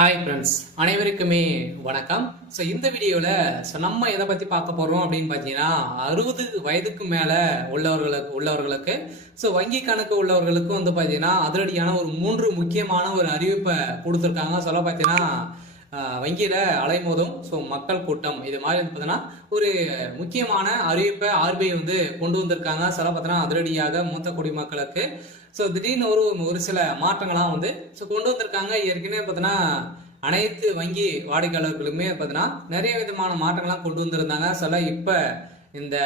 Hi friends, அனைவருக்குமே வணக்கம். So இந்த வீடியோவில் நம்ம எதை பற்றி பார்க்க போகிறோம் அப்படின்னு பார்த்தீங்கன்னா 60 வயதுக்கு மேலே உள்ளவர்களுக்கு ஸோ வங்கி கணக்கு உள்ளவர்களுக்கும் வந்து பார்த்தீங்கன்னா அதிரடியான ஒரு 3 முக்கியமான ஒரு அறிவிப்பை கொடுத்துருக்காங்க. சொல்ல பார்த்தீங்கன்னா வங்கியில் அலைமோதும் ஸோ மக்கள் கூட்டம் இது மாதிரி வந்து பார்த்தீங்கன்னா ஒரு முக்கியமான அறிவிப்பை ஆர்பிஐ வந்து கொண்டு வந்திருக்காங்க. சொல்ல பார்த்தீங்கன்னா அதிரடியாக மூத்த குடிமக்களுக்கு ஸோ திடீர்னு ஒரு சில மாற்றங்கள்லாம் வந்து ஸோ கொண்டு வந்திருக்காங்க. ஏற்கனவே பார்த்தீங்கன்னா அனைத்து வங்கி வாடிக்கையாளர்களுமே பார்த்தீங்கன்னா நிறைய விதமான மாற்றங்கள்லாம் கொண்டு வந்திருந்தாங்க. சில இப்போ இந்த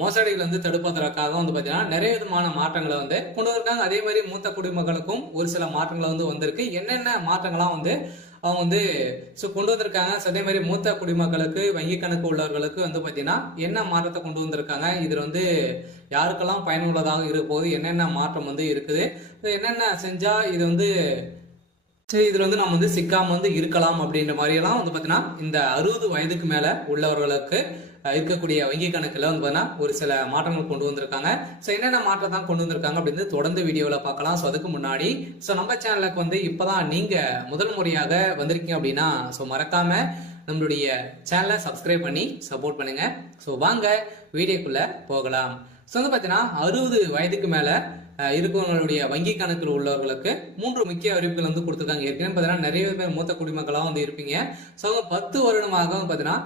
மோசடிகள் வந்து தடுப்பதற்காக வந்து பார்த்தீங்கன்னா நிறைய விதமான மாற்றங்களை வந்து கொண்டு வந்திருக்காங்க. அதே மாதிரி மூத்த குடிமக்களுக்கும் ஒரு சில மாற்றங்களை வந்து வந்திருக்கு. என்னென்ன மாற்றங்கள்லாம் வந்து அவங்க வந்து ஸோ கொண்டு வந்திருக்காங்க. அதே மாதிரி மூத்த குடிமக்களுக்கு வங்கி கணக்கு உள்ளவர்களுக்கு வந்து பார்த்தீங்கன்னா என்ன மாற்றத்தை கொண்டு வந்திருக்காங்க, இதில் வந்து யாருக்கெல்லாம் பயனுள்ளதாக இருக்க போது, என்னென்ன மாற்றம் வந்து இருக்குது, என்னென்ன செஞ்சா இது வந்து சரி இதுல வந்து நம்ம வந்து சிக்காம வந்து இருக்கலாம் அப்படின்ற மாதிரி எல்லாம் வந்து பாத்தீங்கன்னா இந்த 60 வயதுக்கு மேல உள்ளவர்களுக்கு இருக்கக்கூடிய வங்கி கணக்குல வந்து பாத்தீங்கன்னா ஒரு சில மாற்றங்கள் கொண்டு வந்திருக்காங்க. ஸோ என்னென்ன மாற்றம் தான் கொண்டு வந்திருக்காங்க அப்படின்னு தொடர்ந்து வீடியோவில் பார்க்கலாம். ஸோ அதுக்கு முன்னாடி ஸோ நம்ம சேனலுக்கு வந்து இப்பதான் நீங்க முதல் முறையாக வந்திருக்கீங்க அப்படின்னா ஸோ மறக்காம நம்மளுடைய சேனலை சப்ஸ்கிரைப் பண்ணி சப்போர்ட் பண்ணுங்க. ஸோ வாங்க வீடியோக்குள்ள போகலாம். ஸோ வந்து பார்த்தீங்கன்னா 60 வயதுக்கு மேல இருக்கிறவங்களுடைய வங்கி கணக்கில் உள்ளவர்களுக்கு 3 முக்கிய அறிவிப்புகள் வந்து கொடுத்துருக்காங்க. ஏற்கனவே பார்த்தீங்கன்னா நிறைய பேர் மூத்த குடிமக்களாக வந்து இருப்பீங்க. ஸோ அவங்க 10 வருடமாக பார்த்தீங்கன்னா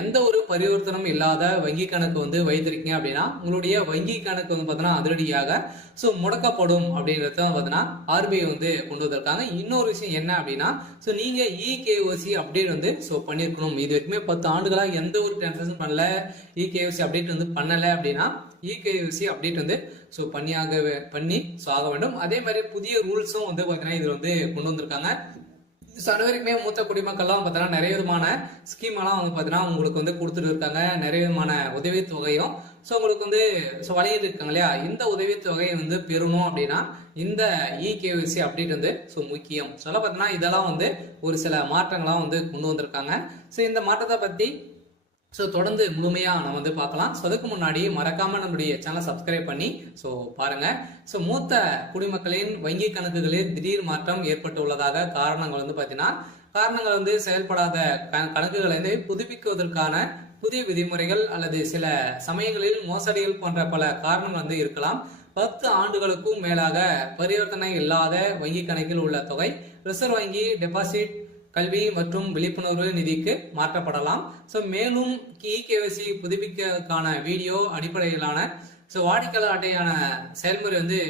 எந்த ஒரு பரிவர்த்தனும் இல்லாத வங்கி கணக்கு வந்து வைத்திருக்கீங்க அப்படின்னா உங்களுடைய வங்கி கணக்கு வந்து பார்த்தீங்கன்னா அதிரடியாக ஸோ முடக்கப்படும் அப்படின்றத பார்த்தீங்கன்னா ஆர்பிஐ வந்து கொண்டு வந்திருக்காங்க. இன்னொரு விஷயம் என்ன அப்படின்னா ஸோ நீங்க இகேஒசி அப்டேட் வந்து ஸோ பண்ணியிருக்கணும். இது வரைக்குமே 10 ஆண்டுகளாக எந்த ஒரு டிரான்சாக்ஷன் பண்ணல, இகேஒசி அப்டேட் வந்து பண்ணலை அப்படின்னா இகேஒசி அப்டேட் வந்து ஸோ பண்ணி ஸோ ஆக வேண்டும். அதே மாதிரி புதிய ரூல்ஸும் வந்து பார்த்தீங்கன்னா இதில் வந்து கொண்டு வந்திருக்காங்க. ஸோ அனைவருக்குமே மூத்த குடிமக்கள்லாம் பார்த்தீங்கன்னா நிறைய விதமான ஸ்கீம் எல்லாம் வந்து பார்த்தீங்கன்னா உங்களுக்கு வந்து கொடுத்துட்டு இருக்காங்க. நிறைய விதமான உதவித்தொகையும் ஸோ உங்களுக்கு வந்து ஸோ வழங்கிட்டு இருக்காங்க இல்லையா. இந்த உதவித்தொகையை வந்து பெறணும் அப்படின்னா இந்த இகேஒசி அப்டேட் வந்து ஸோ முக்கியம். சொல்ல பார்த்தீங்கன்னா இதெல்லாம் வந்து ஒரு சில மாற்றங்கள்லாம் வந்து கொண்டு வந்திருக்காங்க. ஸோ இந்த மாற்றத்தை பற்றி ஸோ தொடர்ந்து முழுமையாக நம்ம வந்து பார்க்கலாம். ஸோ அதுக்கு முன்னாடி மறக்காம நம்மளுடைய சேனலை சப்ஸ்கிரைப் பண்ணி ஸோ பாருங்க. ஸோ மூத்த குடிமக்களின் வங்கி கணக்குகளில் திடீர் மாற்றம் ஏற்பட்டு உள்ளதாக காரணங்கள் வந்து பார்த்தீங்கன்னா காரணங்கள் வந்து செயல்படாத கணக்குகளை வந்து புதுப்பிக்குவதற்கான புதிய விதிமுறைகள் அல்லது சில சமயங்களில் மோசடிகள் போன்ற பல காரணங்கள் வந்து இருக்கலாம். 10 ஆண்டுகளுக்கும் மேலாக பரிவர்த்தனை இல்லாத வங்கி கணக்கில் உள்ள தொகை ரிசர்வ் வங்கி டெபாசிட் கல்வி மற்றும் விழிப்புணர்வு நிதிக்கு மாற்றப்படலாம். ஸோ மேலும் இகேஒசி புதுப்பிக்கிறதுக்கான வீடியோ அடிப்படையிலான ஸோ வாடிக்கையாளர் அட்டையான செயல்முறை வந்து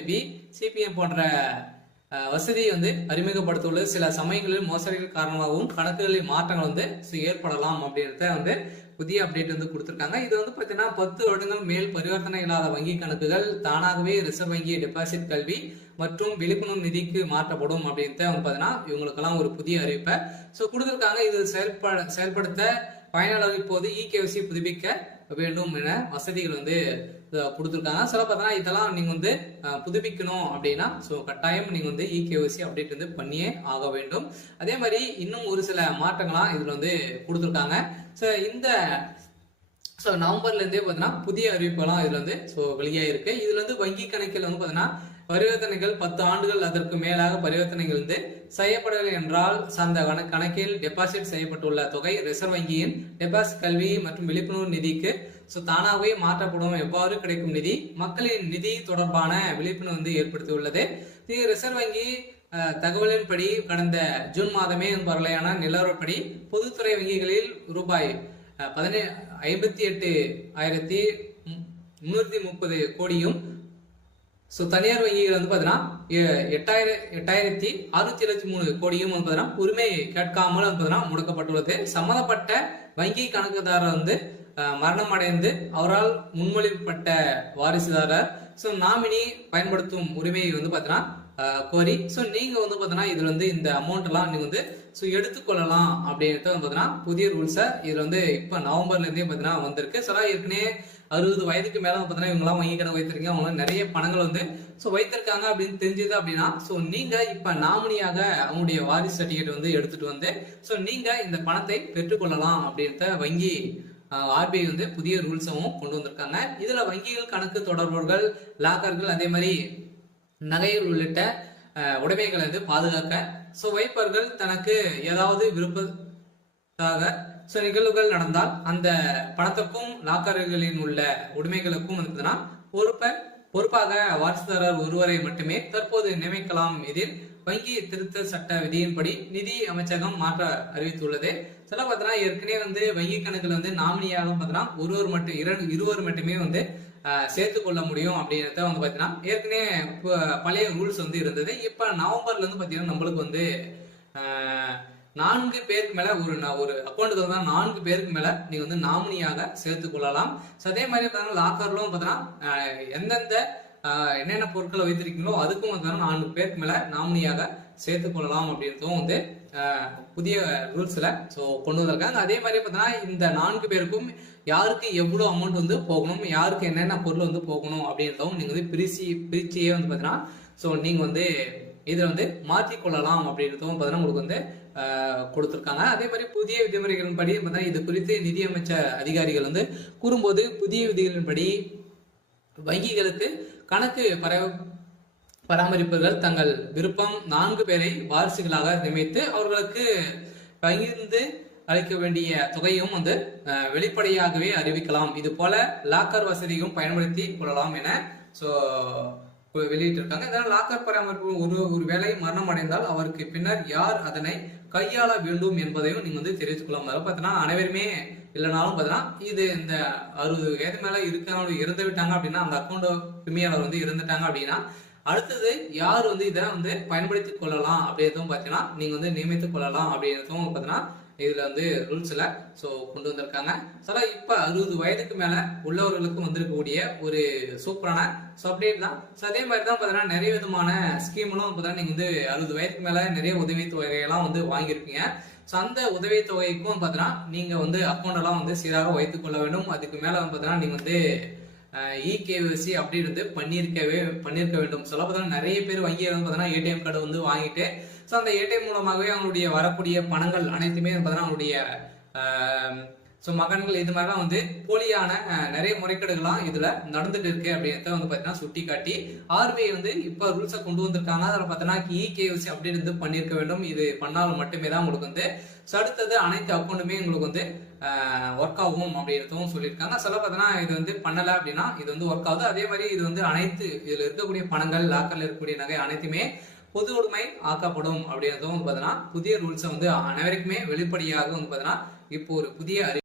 சிபிஎம் போன்ற வசதியை வந்து அறிமுகப்படுத்தியுள்ளது. சில சமயங்களில் மோசடிகள் காரணமாகவும் கணக்குகளில் மாற்றங்கள் வந்து ஏற்படலாம் அப்படின்றத வந்து புதிய அப்டேட் வந்து கொடுத்துருக்காங்க. இது வந்து பார்த்தீங்கன்னா 10 வருடங்கள் மேல் பரிவர்த்தனை இல்லாத வங்கி கணக்குகள் தானாகவே ரிசர்வ் வங்கி டெபாசிட் கல்வி மற்றும் விழிப்புணர்வு நிதிக்கு மாற்றப்படும் அப்படின்ட்டு வந்து பார்த்தீங்கன்னா இவங்களுக்கெல்லாம் ஒரு புதிய அறிவிப்பை ஸோ கொடுத்துருக்காங்க. இது செயல்படுத்த பயனாளர் இப்போது இகேஒசி புதுப்பிக்க வேண்டும் என வசதிகள் வந்து கொடுத்துருக்காங்க. சில பார்த்தீங்கன்னா இதெல்லாம் நீங்க வந்து புதுப்பிக்கணும் அப்படின்னா ஸோ கட்டாயம் நீங்க வந்து இகேஒசி அப்டேட் வந்து பண்ணியே ஆக வேண்டும். அதே மாதிரி இன்னும் ஒரு சில மாற்றங்கள்லாம் இதுல வந்து கொடுத்துருக்காங்க. ஸோ இந்த ஸோ நவம்பர்ல இருந்தே பார்த்தீங்கன்னா புதிய அறிவிப்புகள்லாம் இதுல வந்து ஸோ வெளியாயிருக்கு. இதுல வந்து வங்கி கணக்கில் வந்து பார்த்தீங்கன்னா பரிவர்த்தனைகள் 10 ஆண்டுகள் அதற்கு மேலாக பரிவர்த்தனைகள் வந்து செய்யப்படவில்லை என்றால் அந்த கணக்கில் டெபாசிட் செய்யப்பட்டுள்ள தொகை ரிசர்வ் வங்கியின் டெபாசிட் கல்வி மற்றும் விழிப்புணர்வு நிதிக்கு ஸோ தானாகவே மாற்றப்படும். எவ்வாறு கிடைக்கும் நிதி மக்களின் நிதி தொடர்பான விழிப்புணர்வு வந்து ஏற்படுத்தியுள்ளது. ரிசர்வ் வங்கி தகவலின்படி கடந்த ஜூன் மாதமே வரலையான நிலவரப்படி பொதுத்துறை வங்கிகளில் ரூபாய் 58,330 கோடியும் ஸோ தனியார் வங்கிகள் வந்து பார்த்தீங்கன்னா 8,623 கோடியும் வந்து பார்த்தீங்கன்னா உரிமை கேட்காமல் வந்து பார்த்தீங்கன்னா முடக்கப்பட்டுள்ளது. சம்பந்தப்பட்ட வங்கி கணக்குதாரர் வந்து மரணம் அடைந்து அவரால் முன்மொழிப்பட்ட வாரிசுதாரர் ஸோ நாமினி பயன்படுத்தும் உரிமையை வந்து பார்த்தீங்கன்னா கோரி ஸோ நீங்க வந்து பார்த்தீங்கன்னா இதுல வந்து இந்த அமௌண்ட் எல்லாம் நீங்க வந்து ஸோ எடுத்துக்கொள்ளலாம் அப்படின்ட்டு வந்து பார்த்தீங்கன்னா புதிய ரூல்ஸை இதுல வந்து இப்போ நவம்பர்ல இருந்தே பார்த்தீங்கன்னா வந்திருக்கு. ஸோ ஏற்கனவே 60 வயதுக்கு மேல பார்த்தீங்கன்னா இவங்கெல்லாம் வங்கி கணக்கு வைத்திருக்கீங்க, அவங்க நிறைய பணங்கள் வந்து ஸோ வைத்திருக்காங்க அப்படின்னு தெரிஞ்சது அப்படின்னா ஸோ நீங்க இப்ப நாமினியாக அவங்களுடைய வாரிசு சர்டிஃபிகேட் வந்து எடுத்துட்டு வந்து ஸோ நீங்க இந்த பணத்தை பெற்றுக்கொள்ளலாம் அப்படின்ட்டு வங்கி ஆர்பிஐ வந்து புதிய ரூல்ஸும் கொண்டு வந்திருக்காங்க. இதுல வங்கிகள் கணக்கு தொடர்புகள் லாக்கர்கள் அதே மாதிரி நகைகள் உள்ளிட்ட உடைமைகளை வந்து பாதுகாக்க சோ வைப்பர்கள் தனக்கு ஏதாவது விருப்பத்தாக நிகழ்வுகள் நடந்தால் அந்த பணத்துக்கும் லாக்கர்களின் உள்ள உடைமைகளுக்கும் வந்து பொறுப்பாக வாரிசுதாரர் ஒருவரை மட்டுமே தற்போது நியமிக்கலாம். இதில் வங்கி திருத்த சட்ட விதியின்படி நிதி அமைச்சகம் மாற்ற அறிவித்துள்ளது. சில பார்த்தீங்கன்னா ஏற்கனவே வந்து வங்கி கணக்குல வந்து நாமினியாக பார்த்தீங்கன்னா இருவர் மட்டுமே வந்து சேர்த்து கொள்ள முடியும் அப்படின்றத வந்து பாத்தீங்கன்னா ஏற்கனவே பழைய ரூல்ஸ் வந்து இருந்தது. இப்ப நவம்பர்ல இருந்து பாத்தீங்கன்னா நம்மளுக்கு வந்து 4 பேருக்கு மேல ஒரு அக்கௌண்ட்டுக்கு வந்து 4 பேருக்கு மேல நீங்க வந்து நாமினியாக சேர்த்து கொள்ளலாம். அதே மாதிரி பாத்தீங்கன்னா லாக்கர்லும் பாத்தீங்கன்னா எந்தெந்த என்னென்ன பொருட்களை வைத்திருக்கீங்களோ அதுக்கும் வந்து 4 பேருக்கு மேல நாமினியாக சேர்த்து கொள்ளலாம் அப்படின்றதும் வந்து புதிய ரூல்ஸ்ல கொண்டு வந்திருக்காங்க. அதே மாதிரி பார்த்தீங்கன்னா இந்த 4 பேருக்கும் யாருக்கு எவ்வளவு அமௌண்ட் வந்து போகணும், யாருக்கு என்னென்ன பொருள் வந்து போகணும் அப்படின்றதும் நீங்க வந்து பிரிச்சியே வந்து பார்த்தீங்கன்னா நீங்க வந்து இதை வந்து மாற்றிக்கொள்ளலாம் அப்படின்றதும் பார்த்தீங்கன்னா உங்களுக்கு வந்து கொடுத்துருக்காங்க. அதே மாதிரி புதிய விதிமுறைகளின் படி பார்த்தீங்கன்னா இது குறித்து நிதியமைச்சர் அதிகாரிகள் வந்து கூறும்போது புதிய விதிகளின்படி வங்கிகளுக்கு கணக்கு பராமரிப்பவர்கள் தங்கள் விருப்பம் 4 பேரை வாரிசுகளாக நியமித்து அவர்களுக்கு பகிர்ந்து அளிக்க வேண்டிய தொகையும் வந்து வெளிப்படையாகவே அறிவிக்கலாம். இது போல லாக்கர் வசதியும் பயன்படுத்தி கொள்ளலாம் என வெளியிட்டிருக்காங்க. இதனால் லாக்கர் பராமரிப்பு ஒரு வேலை மரணம் அடைந்தால் அவருக்கு பின்னர் யார் அதனை கையாள வேண்டும் என்பதையும் நீங்க வந்து தெரிவித்துக் கொள்ளலாம். அதாவது பார்த்தீங்கன்னா அனைவருமே இல்லைனாலும் பார்த்தீங்கன்னா இது இந்த 60 வயது மேல இருக்கிறவங்க இறந்து விட்டாங்க அப்படின்னா அந்த அக்கௌண்ட் உரிமையாளர் வந்து இறந்துட்டாங்க அப்படின்னா அடுத்தது யார் வந்து இதை வந்து பயன்படுத்திக் கொள்ளலாம் அப்படின்றதும் பார்த்தீங்கன்னா நீங்க வந்து நியமித்துக் கொள்ளலாம் அப்படின்றதும் பார்த்தீங்கன்னா இதுல வந்து ரூல்ஸ்ல கொண்டு வந்திருக்காங்க. இப்ப 60 வயதுக்கு மேல உள்ளவர்களுக்கு வந்திருக்கக்கூடிய ஒரு சூப்பரான அப்டேட் தான். அதே மாதிரி தான் பாத்தீங்கன்னா நிறைய விதமான ஸ்கீம்களும் பாத்தீங்கன்னா நீங்க வந்து 60 வயதுக்கு மேல நிறைய உதவி தொகையெல்லாம் வந்து வாங்கியிருப்பீங்க. அந்த உதவி தொகைக்கும் பாத்தீங்கன்னா நீங்க வந்து அக்கௌண்ட் எல்லாம் வந்து சீராக வைத்துக் கொள்ள வேண்டும். அதுக்கு மேல வந்து பாத்தீங்கன்னா நீங்க வந்து இகேஒய்சி அப்படின்றது பண்ணிருக்க வேண்டும். சொல்ல பார்த்தா நிறைய பேர் வங்கியில வந்து பாத்தீங்கன்னா ஏடிஎம் கார்டு வந்து வாங்கிட்டு அந்த ஏடிஎம் மூலமாகவே அவங்களுடைய வரக்கூடிய பணங்கள் அனைத்துமே பார்த்தீங்கன்னா அவங்களுடைய மகன்கள் இது மாதிரிலாம் வந்து போலியான நிறைய முறைகேடுகள்லாம் இதுல நடந்துட்டு இருக்கு அப்படின்றத வந்து பாத்தீங்கன்னா சுட்டி காட்டி ஆர்பிஐ வந்து இப்ப ரூல்ஸை கொண்டு வந்திருக்காங்க. அதில் பார்த்தீங்கன்னா இகேஒய்சி அப்படின்னு பண்ணிருக்க வேண்டும். இது பண்ணாலும் மட்டுமே தான் உங்களுக்கு வந்து அடுத்தது அனைத்து அக்கௌண்ட்டுமே உங்களுக்கு வந்து ஒர்க் ஆகும் அப்படின்றதும் சொல்லியிருக்காங்க. சொல்ல பார்த்தீங்கன்னா இது வந்து பண்ணல அப்படின்னா இது வந்து ஒர்க் ஆகுது. அதே மாதிரி இது வந்து அனைத்து இதுல இருக்கக்கூடிய பணங்கள் லாக்கர்ல இருக்கக்கூடிய நகை அனைத்துமே பொது உடைமை ஆக்கப்படும் அப்படின்றதும் வந்து பாத்தீங்கன்னா புதிய ரூல்ஸை வந்து அனைவருக்குமே வெளிப்படையாக வந்து பாத்தீங்கன்னா இப்போ ஒரு புதிய